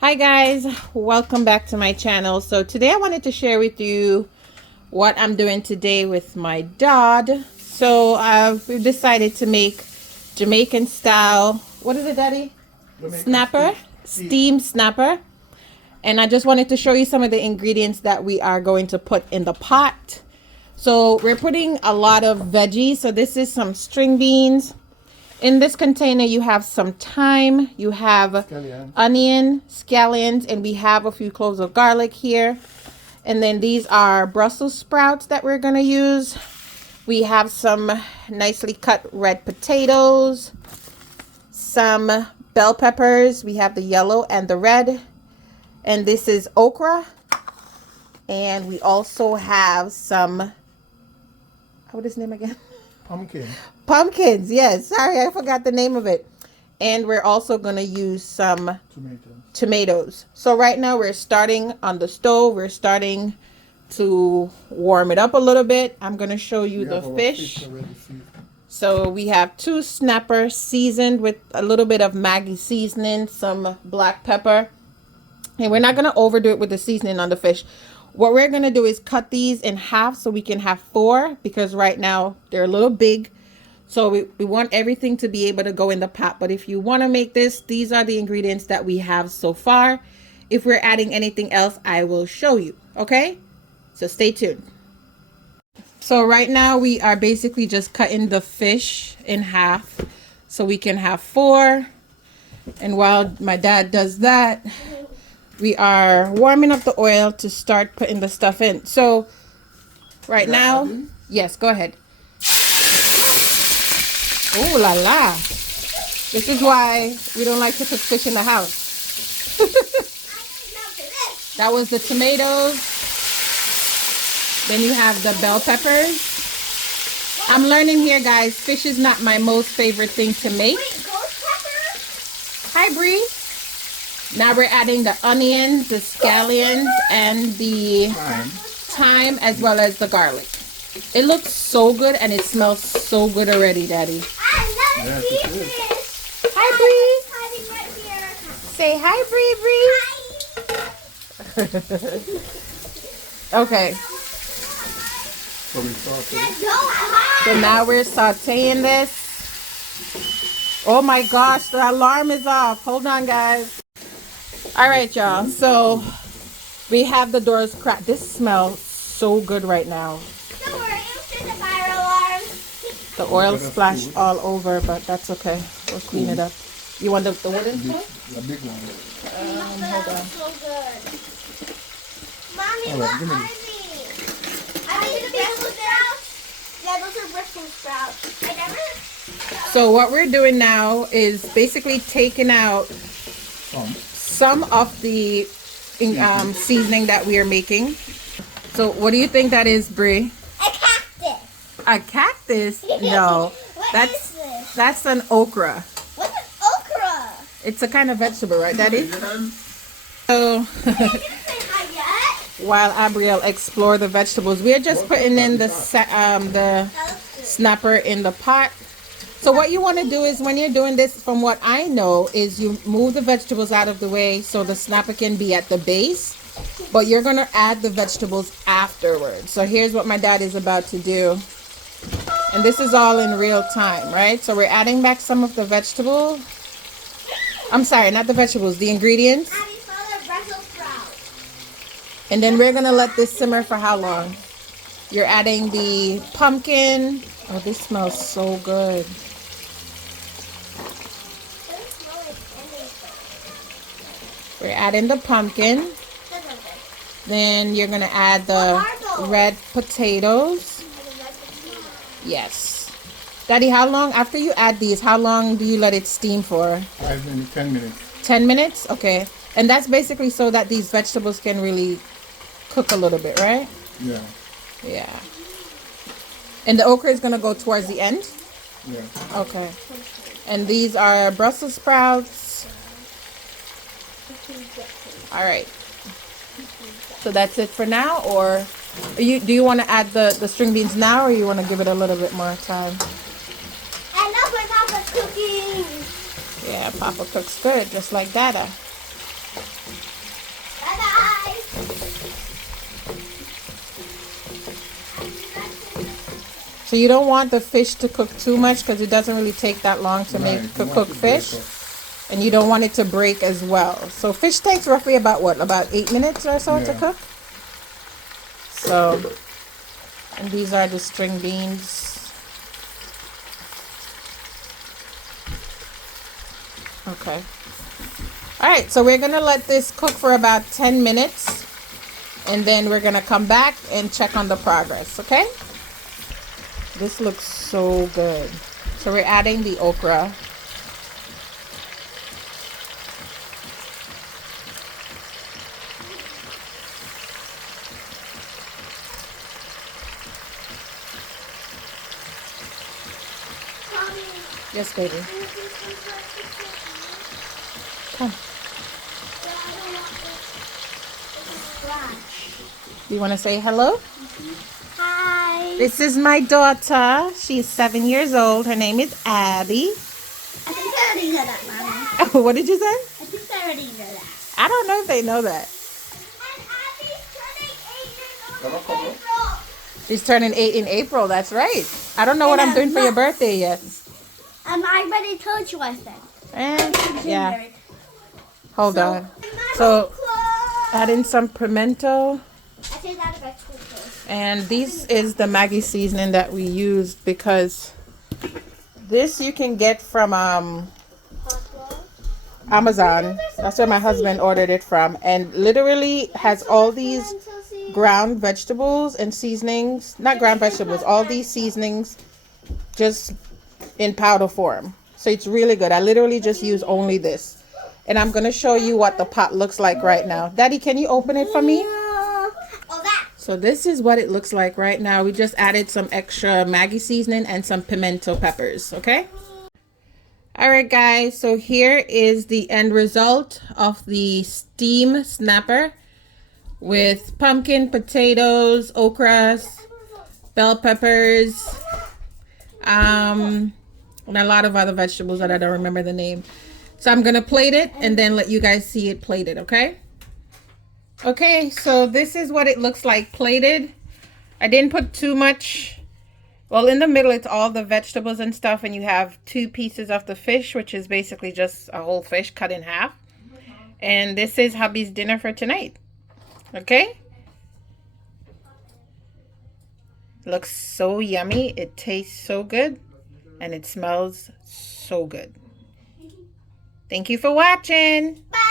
Hi guys, welcome back to my channel. So today I wanted to share with you what I'm doing today with my dad. So we've decided to make Jamaican style, what is it, Daddy? Snapper, steam snapper. And I just wanted to show you some of the ingredients that we are going to put in the pot. So we're putting a lot of veggies. So this is some string beans. In this container, you have some thyme, you have scallion. Onion, scallions, and we have a few cloves of garlic here. And then these are Brussels sprouts that we're going to use. We have some nicely cut red potatoes, some bell peppers. We have the yellow and the red. And this is okra. And we also have some, what is his name again? Pumpkins, yes. Sorry, I forgot the name of it. And we're also going to use some tomatoes. So right now we're starting on the stove. We're starting to warm it up a little bit. I'm going to show you the fish. So we have 2 snappers seasoned with a little bit of Maggi seasoning, some black pepper. And we're not going to overdo it with the seasoning on the fish. What we're going to do is cut these in half so we can have 4, because right now they're a little big. So we want everything to be able to go in the pot. But if you want to make this, these are the ingredients that we have so far. If we're adding anything else, I will show you. Okay? So stay tuned. So right now we are basically just cutting the fish in half so we can have 4. And while my dad does that, we are warming up the oil to start putting the stuff in. So right now, yes, go ahead. Oh la la. This is why we don't like to cook fish in the house. That was the tomatoes. Then you have the bell peppers. I'm learning here, guys. Fish is not my most favorite thing to make. Wait, ghost pepper? Hi, Bree. Now we're adding the onions, the scallions, and the thyme, as well as the garlic. It looks so good and it smells so good already, Daddy. I love fish. Hi, Bree. Hiding right here. Say hi, Bree. Okay. So now we're sauteing this. Oh my gosh, the alarm is off. Hold on, guys. All right, y'all. So we have the doors cracked. This smells so good right now. Don't worry, I'm sure the fire alarm. The oil splashed all over, but that's okay. We'll clean it up. You want the wooden spoon? The big one. Hold on. So good. Mommy, what are these? Are these the Brussels sprouts? Yeah, those are Brussels sprouts. I never. So what we're doing now is basically taking out some of the seasoning that we are making. So what do you think that is, Brie? A cactus. A cactus? No. What is this? That's an okra. What's an okra? It's a kind of vegetable, right, Daddy? So while Abrielle explore the vegetables, we are just putting in the snapper in the pot. So what you want to do is, when you're doing this, from what I know, is you move the vegetables out of the way so the snapper can be at the base, but you're going to add the vegetables afterwards. So here's what my dad is about to do. And this is all in real time, right? So we're adding back some of the vegetables. I'm sorry, not the vegetables, the ingredients. And then we're going to let this simmer for how long? You're adding the pumpkin. Oh, this smells so good. We're adding the pumpkin. Then you're going to add the red potatoes. Yes. Daddy, how long, after you add these, how long do you let it steam for? 5 minutes, 10 minutes. 10 minutes? Okay. And that's basically so that these vegetables can really cook a little bit, right? Yeah. Yeah. And the okra is going to go towards the end? Yeah. Okay. And these are Brussels sprouts. All right. So that's it for now, or do you want to add the string beans now, or you want to give it a little bit more time? I love when Papa's cooking. Yeah, Papa cooks good, just like Dada. Bye-bye. So you don't want the fish to cook too much because it doesn't really take that long to Right, make you to want cook to break fish. up. And you don't want it to break as well. So fish takes roughly about what? About 8 minutes or so to Yeah. cook. So, and these are the string beans. Okay. All right, so we're gonna let this cook for about 10 minutes. And then we're gonna come back and check on the progress, okay? This looks so good. So we're adding the okra. Mommy, Yes, baby. can you do some sausage? Come. Yeah, I don't want this scratch. You wanna say hello? Hi. This is my daughter. She's 7 years old. Her name is Abby. I think I already know that, Mommy. What did you say? I think I already know that. I don't know if they know that. And Abby's turning 8 years Come on, old come in on. April. She's turning 8 in April. That's right. I don't know what I'm doing for your birthday yet. I already told you, I think. Yeah. Hold on. So, add in some pimento. I take that a vegetable first. And this is the Maggie seasoning that we used because this you can get from Amazon. That's where my husband ordered it from. And literally has all these ground vegetables and seasonings. Not ground vegetables. All these seasonings just in powder form. So it's really good. I literally just use only this. And I'm going to show you what the pot looks like right now. Daddy, can you open it for me? Oh, that. So this is what it looks like right now. We just added some extra Maggie seasoning and some pimento peppers, okay? All right, guys. So here is the end result of the steam snapper with pumpkin, potatoes, okras, bell peppers, and a lot of other vegetables that I don't remember the name. So I'm gonna plate it and then let you guys see it plated, okay? Okay, so this is what it looks like plated. I didn't put too much. Well, in the middle it's all the vegetables and stuff, and you have 2 pieces of the fish, which is basically just a whole fish cut in half. And this is hubby's dinner for tonight. Okay? Looks so yummy. It tastes so good. And it smells so good. Thank you for watching. Bye.